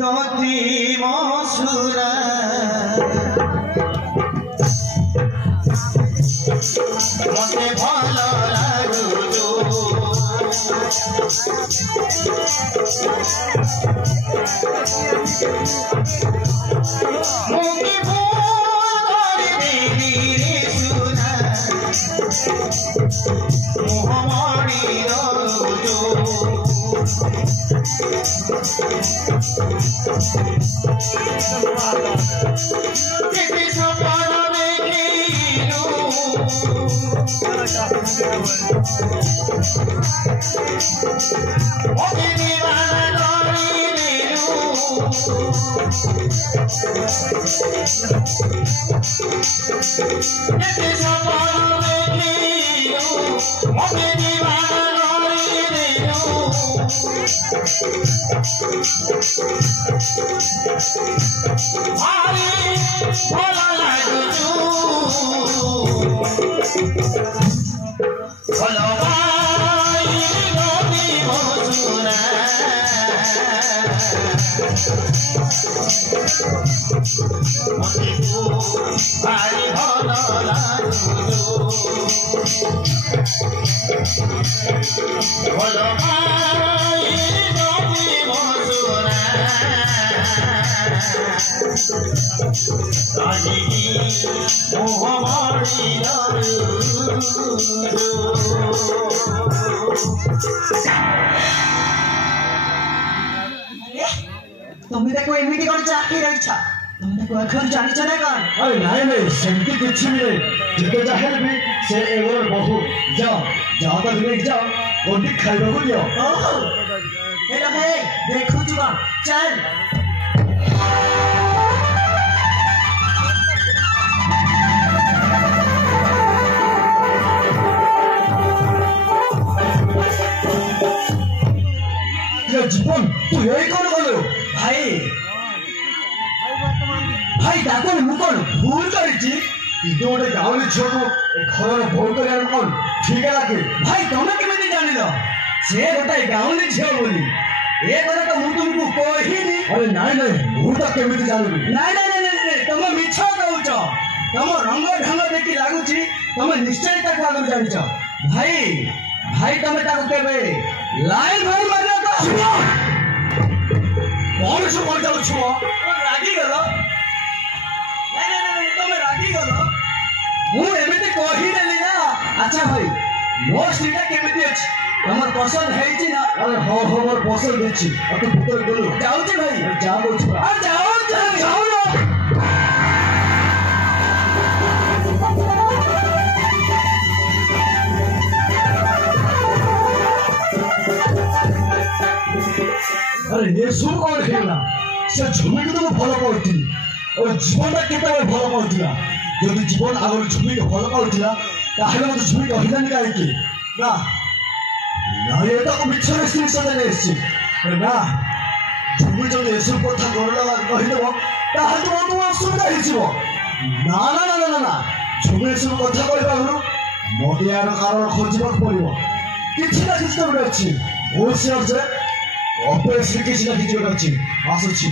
যদি মসুরা মতে ভালো লাগুলো মুখে ভোর দেবী রে সুনা মোহমণি রোজো যেতে সপন দেখিলু ওকে দিবানা করিলেলু যেতে সপন দেখিলু ওকে দিবানা করিলেলু আরে ভালো লাগলো ভালো ভাই নদী মসুরা ভাই ভালো লাগলো ভালো ভাই নদী মসুরা কাহিনী মোহমণি তুমি দেখো এমনি করে চাকরি রয়েছা তুমি দেখো এখন জানিছ না কান আরে নাই নাই সেমতি কিছু নেই যেতে যাহেল বি সে এগোর বহু যাও যাও তো তুমি যাও কোনটি খাইବାକୁ দিও हेलो हे देखो चुका चल ये জীবন তুই এই কোন গলো भाई भाई डाको मु कोन भूल करिछि কিন্তু ওটা গাওলি ছোট এই ঘরের ভোল করে আর কোন ঠিক লাগে भाई तमे केमिति जानिलो से गोटाई गाउली झियो बोली ए करे तो मु तुमको कहिनी আরে নাই নাই ମୁଁ ତ କେମିତି ଜାଣିବି ନାଇଁ ନାଇଁ ନାଇଁ ନାଇଁ ତମେ ମିଛ କହୁଛ ତମ ରଙ୍ଗ ଢଙ୍ଗ ଦେଖି ଲାଗୁଛି ତମେ ନିଶ୍ଚୟ ତାକୁ ଆଗରୁ ଜାଣିଛ ଭାଇ ଭାଇ ତମେ ତାକୁ କେବେ ଲାଇନ ଭାଇ ମାରିଲ ତ କଣ ସବୁ କହିଯାଉଛୁ ରାଗିଗଲ ନାଇଁ ନାଇଁ ନାଇଁ ତମେ ରାଗିଗଲ ମୁଁ ଏମିତି କହିଦେଲି ନା ଆଚ୍ଛା ଭାଇ ମୋ ସ୍ତ୍ରୀଟା କେମିତି ଅଛି ତମର ପସନ୍ଦ ହେଇଛି ନା আরে হ হ মোর পছন্দ দিচ্ছি আর তুই ভিতরে গেলু ଯାଉଛି ଭାଇ যা বলছি আর যাও যাও না আরে এসব কଣ খেলা সে ঝুমিকে তো ଭଲ ପାଉଥିଲି ଆଉ ଜୀବନଟା କେତେବେଳେ ଭଲ ପାଉଥିଲା ଯଦି ଜୀବନ ଆଗରୁ ଝୁମିକି ଭଲ ପାଉଥିଲା ତାହେଲେ ମୋତେ ଝୁମି କହିଲାନି କାହିଁକି ନା ନା ଏଟାକୁ ମିଛରେ ଜିନିଷ ନେଇ ଏସିଛି ନା ଝୁମି ଯଦି ଏସବୁ କଥା ଗରଡ଼ା କହିଦେବ ତାହେଲେ ତ ବହୁତ ଅସୁବିଧା ହେଇଯିବ ନା ନା ନା ନା ନା ଝୁମି ଏସବୁ କଥା କହିବା ଆଗରୁ ମୋତେ ଏହାର କାରଣ ଖୋଜିବାକୁ ପଡ଼ିବ କିଛି ନା କିଛି ତ ଗୋଟେ ଅଛି ବହୁତ ସେ ଅପେକ୍ଷା କିଛି ନା କିଛି ଗୋଟେ ଅଛି ଆସୁଛି